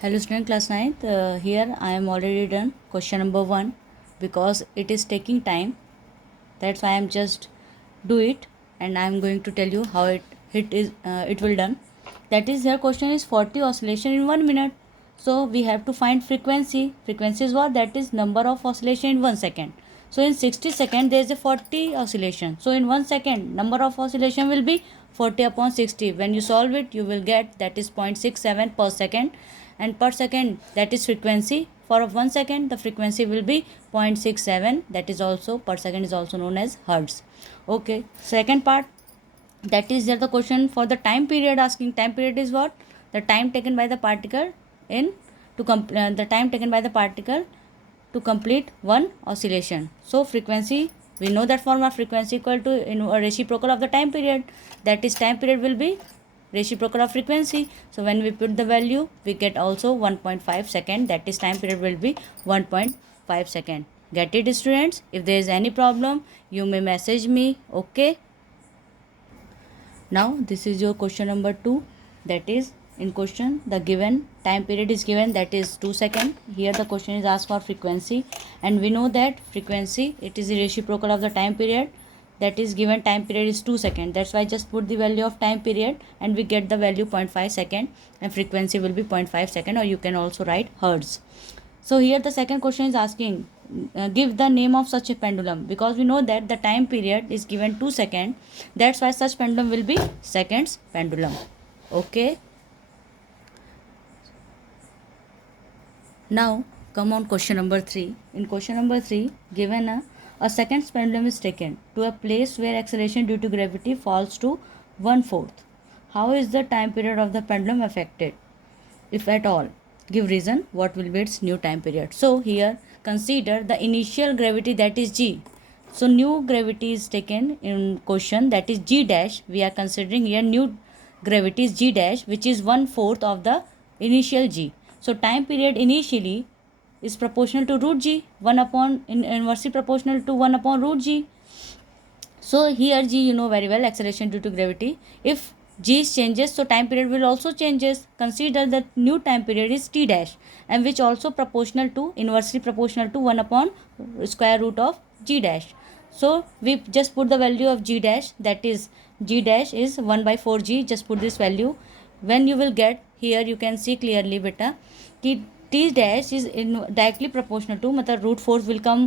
Hello student class 9th. Here I am already done question number 1 because it is taking time. That's why I am just do it and I am going to tell you how it will done. That is, your question is 40 oscillation in 1 minute. So we have to find frequency. Frequency is what? That is number of oscillation in 1 second. So in 60 seconds there is a 40 oscillation. So in 1 second number of oscillation will be 40 upon 60. When you solve it, you will get that is 0.67 per second, and per second that is frequency. For 1 second the frequency will be 0.67, that is also per second is also known as hertz. Okay, second part, that is there the question for the time period asking. Time period is what? The time taken by the particle in the time taken by the particle to complete one oscillation. So frequency, we know that formula, frequency equal to a reciprocal of the time period, that is time period will be reciprocal of frequency. So when we put the value, we get also 1.5 second, that is time period will be 1.5 second. Get it students? If there is any problem, you may message me. Okay, now this is your question number 2. That is, in question the given time period is given, that is 2 seconds. Here the question is asked for frequency, and we know that frequency, it is the reciprocal of the time period, that is given time period is 2 seconds. That's why I just put the value of time period and we get the value 0.5 second, and frequency will be 0.5 second, or you can also write hertz. So here the second question is asking, give the name of such a pendulum, because we know that the time period is given 2 seconds. That's why such pendulum will be seconds pendulum. Okay, now come on question number 3. In question number 3, given a seconds pendulum is taken to a place where acceleration due to gravity falls to 1/4. How is the time period of the pendulum affected, if at all? Give reason. What will be its new time period? So here consider the initial gravity, that is g. So new gravity is taken in question, that is g dash. We are considering here new gravity is g dash, which is 1/4 of the initial g. So time period initially is proportional to root g, 1 upon inversely proportional to 1 upon root g. So here g, you know very well, acceleration due to gravity. If g changes, so time period will also changes. Consider that new time period is t dash, and which also proportional to, inversely proportional to 1 upon square root of g dash. So we just put the value of g dash, that is g dash is 1/4g. Just put this value. When you will get here, you can see clearly beta कि t dash is directly proportional to, मतलब root 4 will come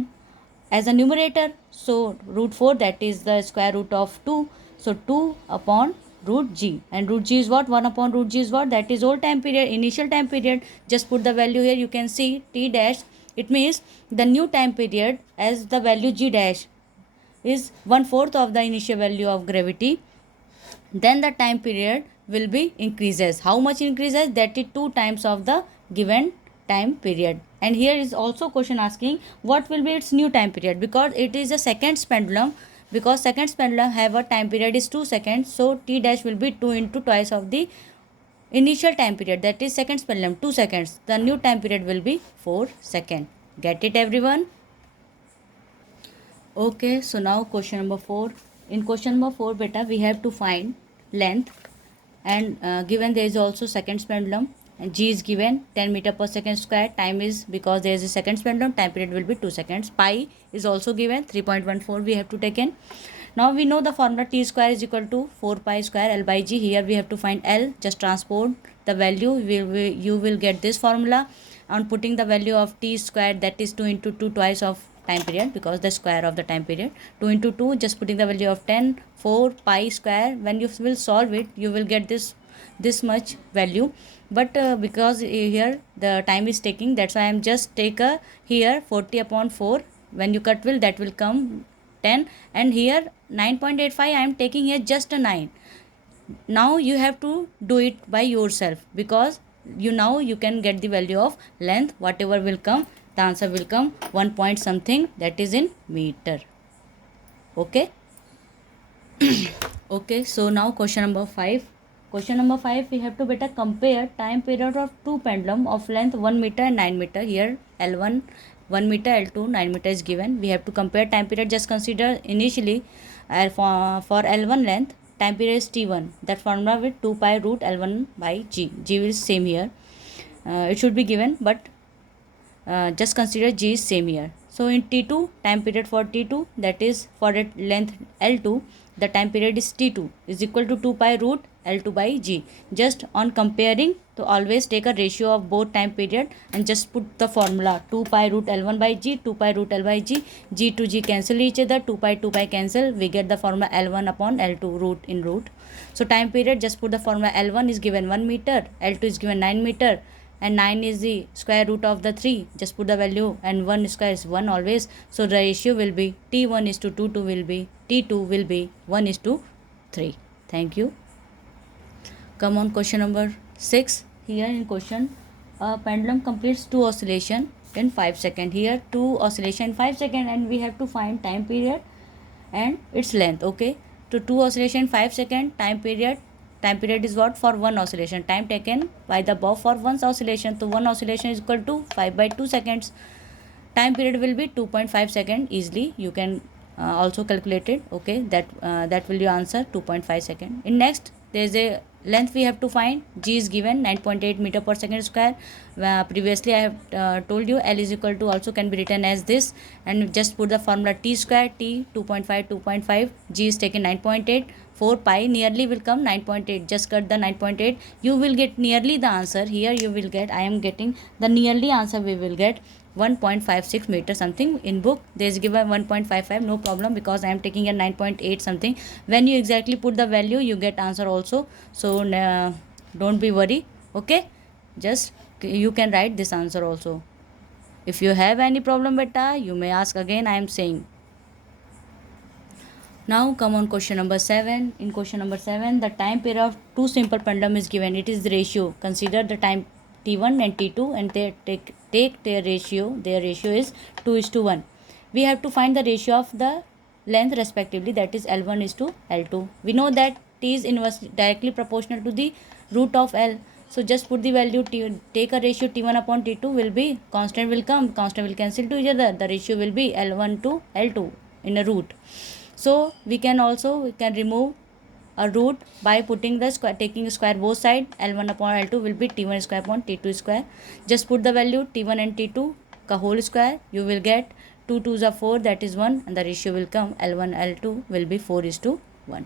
as a numerator. So root 4, that is the square root of 2. So 2 upon root g, and root g is what? 1 upon root g is what? That is old time period, initial time period. Just put the value here. You can see t dash, it means the new time period as the value g dash is 1/4 of the initial value of gravity. Then the time period will be increases. How much increases? That is 2 times of the given time period. And here is also question asking what will be its new time period, because it is a seconds pendulum, because seconds pendulum have a time period is 2 seconds. So t dash will be 2 into twice of the initial time period, that is seconds pendulum 2 seconds. The new time period will be 4 seconds. Get it everyone? Okay, so now question number 4. In question number 4 beta, we have to find length, and given there is also seconds pendulum, and g is given 10 meter per second square. Time is, because there is a seconds pendulum, time period will be 2 seconds. Pi is also given 3.14 we have to take in. Now we know the formula t square is equal to 4 pi square L by g. Here we have to find L. Just transport the value. You will get this formula on putting the value of t square, that is 2 into 2 twice of time period, because the square of the time period. 2 into 2, just putting the value of 10, 4 pi square. When you will solve it, you will get this much value. But because here the time is taking, that's why I am just take here 40 upon 4. When you cut will, that will come 10, and here 9.85 I am taking here just a 9. Now you have to do it by yourself, because you can get the value of length. Whatever will come, the answer will come 1 point something, that is in meter. Okay. Okay, so now question number 5. Question number 5, we have to better compare time period of two pendulum of length 1 meter and 9 meter. Here L1 1 meter, L2 9 meter is given. We have to compare time period. Just consider initially for L1 length, time period is T1. That formula with 2 pi root L1 by G. G is same here. it should be given, but just consider G is same here. So in T2, time period for T2, that is for a length L2, the time period is T2 is equal to 2 pi root L2 by G. Just on comparing, to always take a ratio of both time period and just put the formula 2 pi root L1 by G, 2 pi root L by G, G to G cancel each other, 2 pi cancel, we get the formula L1 upon L2 root in root. So time period, just put the formula L1 is given 1 meter, L2 is given 9 meter, and 9 is the square root of the 3, just put the value, and 1 square is 1 always. So the ratio will be T1 is to 2 will be T2 will be 1 is to 3. Thank you. Come on, question number 6. Here in question, a pendulum completes 2 oscillation in 5 seconds. Here 2 oscillation in 5 seconds, and we have to find time period and its length. Okay, to 2 oscillation 5 seconds, time period is what? For one oscillation, time taken by the bob for one oscillation. So one oscillation is equal to 5 by 2 seconds. Time period will be 2.5 second. Easily you can also calculate it. Okay, that will be answer, 2.5 second. In next, there is a length we have to find. G is given 9.8 meter per second square. Previously I have told you L is equal to also can be written as this, and just put the formula T square, T 2.5, G is taken 9.8, 4 pi nearly will come 9.8, just cut the 9.8, you will get nearly the answer. Here you will get, I am getting the nearly answer, we will get 1.56 meter something. In book there is given 1.55, no problem, because I am taking a 9.8 something. When you exactly put the value, you get answer also. So don't be worry. Okay, just you can write this answer also. If you have any problem beta, you may ask again, I am saying. Now come on question number 7. In question number 7, the time period of two simple pendulum is given. It is the ratio. Consider the time T1 and T2, and they take their ratio. Their ratio is 2:1. We have to find the ratio of the length respectively, that is L1 is to L2. We know that T is inversely directly proportional to the root of L. So just put the value T, take a ratio T1 upon T2 will be, constant will come, constant will cancel to each other. The ratio will be L1 to L2 in a root. So we can remove a root by putting the square, taking square both side. L1 upon L2 will be T1 square upon T2 square. Just put the value T1 and T2 ka whole square. You will get 2 2s are 4, that is 1, and the ratio will come L1 L2 will be 4:1.